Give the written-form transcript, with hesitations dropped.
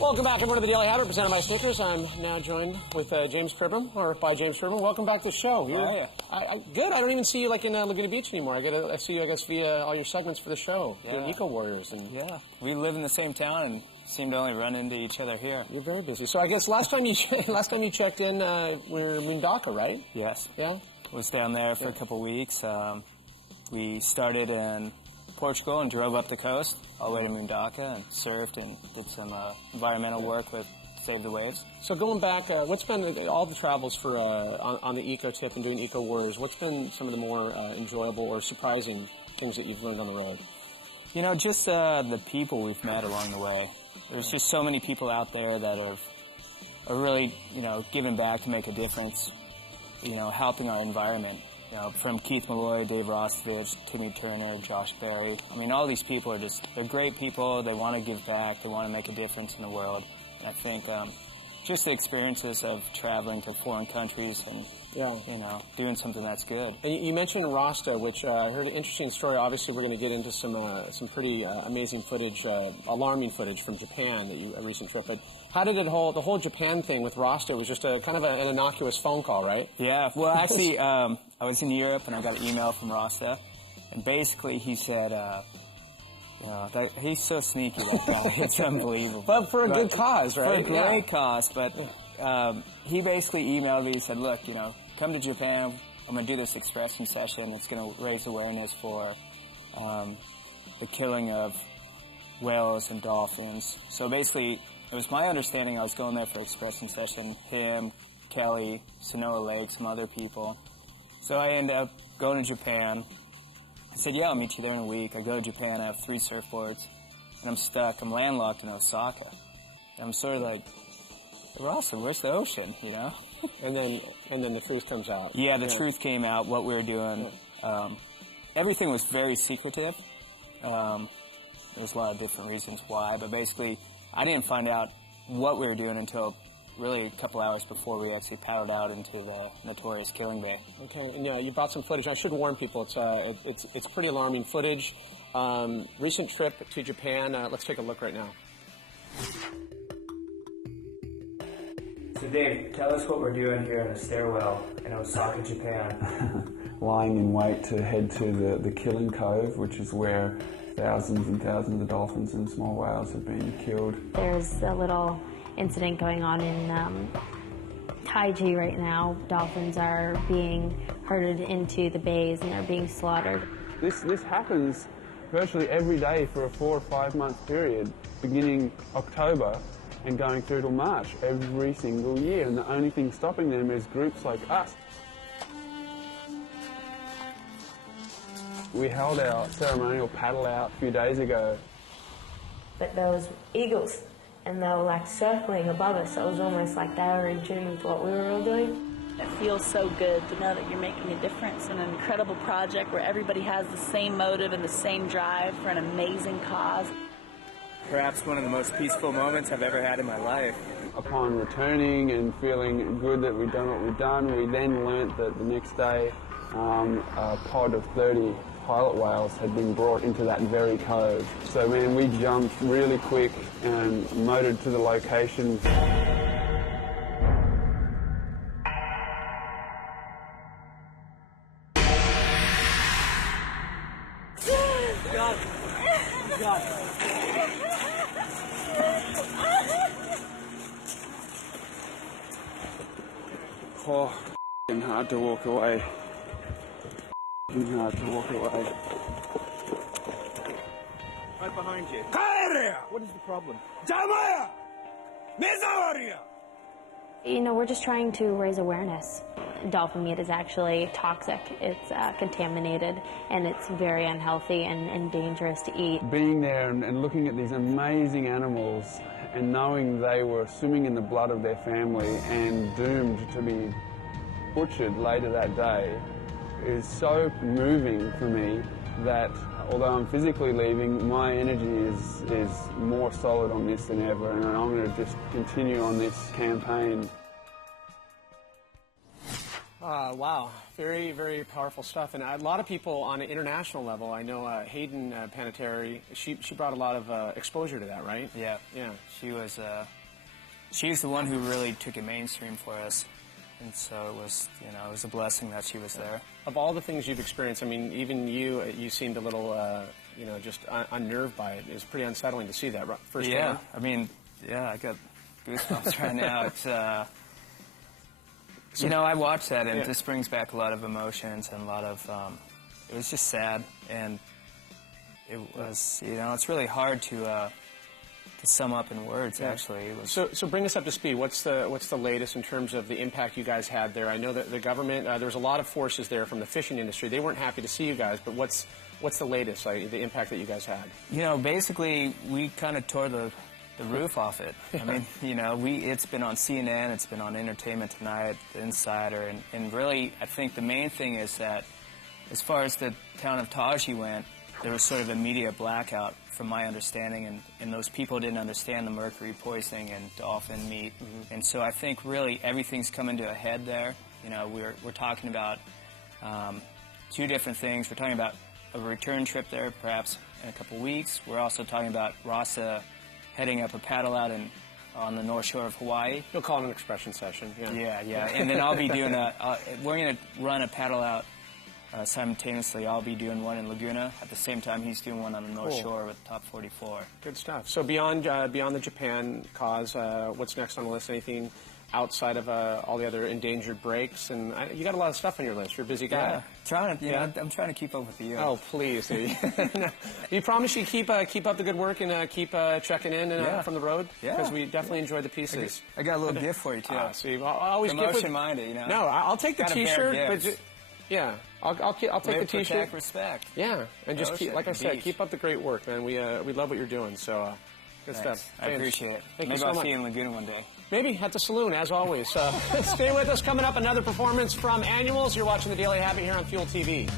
Welcome back, everyone, to the Daily Habit, presented by Snickers. I'm now joined with James Pribram, or by James Pribram. Welcome back to the show. How are you? Good. I don't even see you like in Laguna Beach anymore. I see you, I guess, via all your segments for the show. Yeah. You're Eco Warriors. And yeah, we live in the same town and seem to only run into each other here. You're very busy. So I guess last time you checked in, we're in Mundaka, right? Yes. Yeah. Was down there for a couple weeks. We started in Portugal and drove up the coast all the way to Mundaka and surfed and did some environmental work with Save the Waves. So going back, what's been all the travels for on the Eco Tip and doing Eco Warriors? What's been some of the more enjoyable or surprising things that you've learned on the road? You know, just the people we've met along the way. There's just so many people out there that are really, you know, giving back to make a difference, you know, helping our environment. You know, from Keith Malloy, Dave Rostovich, Timmy Turner, Josh Berry. I mean, all these people are they're great people. They want to give back. They want to make a difference in the world. And I think just the experiences of traveling to foreign countries and, you know, doing something that's good. And you mentioned Rasta, which I heard an interesting story. Obviously, we're going to get into some pretty amazing footage, alarming footage from Japan, a recent trip. But how did the whole Japan thing with Rasta was just a kind of an innocuous phone call, right? Yeah. Well, actually, I was in Europe and I got an email from Rasta, and basically he said, he's so sneaky, that guy. It's unbelievable. But for a good cause, right? For a great cause. But he basically emailed me. He said, look, you know, come to Japan. I'm going to do this expression session. It's going to raise awareness for the killing of whales and dolphins. So basically, it was my understanding I was going there for expression session. Him, Kelly, Sonoa Lake, some other people. So I end up going to Japan. I said, yeah, I'll meet you there in a week. I go to Japan, I have 3 surfboards, and I'm stuck. I'm landlocked in Osaka. And I'm sort of like, well, awesome, where's the ocean, you know? And then the truth comes out. Yeah, the truth came out, what we were doing. Everything was very secretive. There was a lot of different reasons why, but basically, I didn't find out what we were doing until really a couple hours before we actually paddled out into the notorious Killing Bay. Okay, and yeah, you brought some footage. I should warn people, it's pretty alarming footage. Recent trip to Japan. Let's take a look right now. So Dave, tell us what we're doing here in the stairwell in Osaka, Japan. Lying in wait to head to the Killing Cove, which is where thousands and thousands of dolphins and small whales have been killed. There's a little incident going on in Taiji right now. Dolphins are being herded into the bays and they're being slaughtered. This happens virtually every day for a 4 or 5 month period, beginning October and going through till March every single year. And the only thing stopping them is groups like us. We held our ceremonial paddle out a few days ago. But there was eagles, and they were like circling above us, so it was almost like they were in tune with what we were all doing. It feels so good to know that you're making a difference in an incredible project where everybody has the same motive and the same drive for an amazing cause. Perhaps one of the most peaceful moments I've ever had in my life. Upon returning and feeling good that we'd done what we'd done, we then learnt that the next day a pod of 30 pilot whales had been brought into that very cove. So man, we jumped really quick and motored to the location. Oh, f***ing hard to walk away. F***ing hard to walk away. Right behind you. What is the problem? You know, we're just trying to raise awareness. Dolphin meat is actually toxic. It's contaminated, and it's very unhealthy and dangerous to eat. Being there and looking at these amazing animals and knowing they were swimming in the blood of their family and doomed to be butchered later that day is so moving for me that although I'm physically leaving, my energy is more solid on this than ever, and I'm going to just continue on this campaign. Wow, very, very powerful stuff. And a lot of people on an international level, I know Hayden Panettiere, she brought a lot of exposure to that, right? Yeah. Yeah. She's the one who really took it mainstream for us. And so it was, it was a blessing that she was there. Of all the things you've experienced, I mean, even you seemed a little, just unnerved by it. It was pretty unsettling to see that firsthand. Yeah, I mean, I got goosebumps right now. It's, I watched that, and it just brings back a lot of emotions and a lot of, it was just sad, and it was, it's really hard to sum up in words, actually. It was so bring us up to speed. What's the latest in terms of the impact you guys had there? I know that the government, there was a lot of forces there from the fishing industry. They weren't happy to see you guys, but what's the latest, like, the impact that you guys had? Basically, we kind of tore the roof off it. I mean, it's been on CNN, it's been on Entertainment Tonight, The Insider, and really, I think the main thing is that as far as the town of Taji went, there was sort of a media blackout, from my understanding, and those people didn't understand the mercury poisoning and dolphin meat. Mm-hmm. And so I think really everything's coming to a head there. We're talking about two different things. We're talking about a return trip there, perhaps in a couple weeks. We're also talking about Rasa heading up a paddle out on the North Shore of Hawaii. You'll call it an expression session. Yeah. And then I'll be doing we're going to run a paddle out simultaneously. I'll be doing one in Laguna at the same time he's doing one on the North Shore with Top 44. Good stuff. So beyond the Japan cause, what's next on the list? Anything outside of all the other endangered breaks? And you got a lot of stuff on your list. You're a busy guy. Yeah, I'm trying to keep up with you. Oh, please. You promise you keep up the good work and keep checking in from the road? Yeah. Because we definitely enjoyed the pieces. I got a little gift for you, too. See, I'll always Promotion-minded, No, I'll take the T-shirt. Yeah, I'll take the T-shirt. Protect, respect. Yeah, and just keep, like I said, keep up the great work, man. We love what you're doing. So good stuff. I appreciate it. Thank Maybe you so I'll much. see you in Laguna one day. Maybe at the saloon, as always. Stay with us. Coming up, another performance from Annuals. You're watching The Daily Habit here on Fuel TV.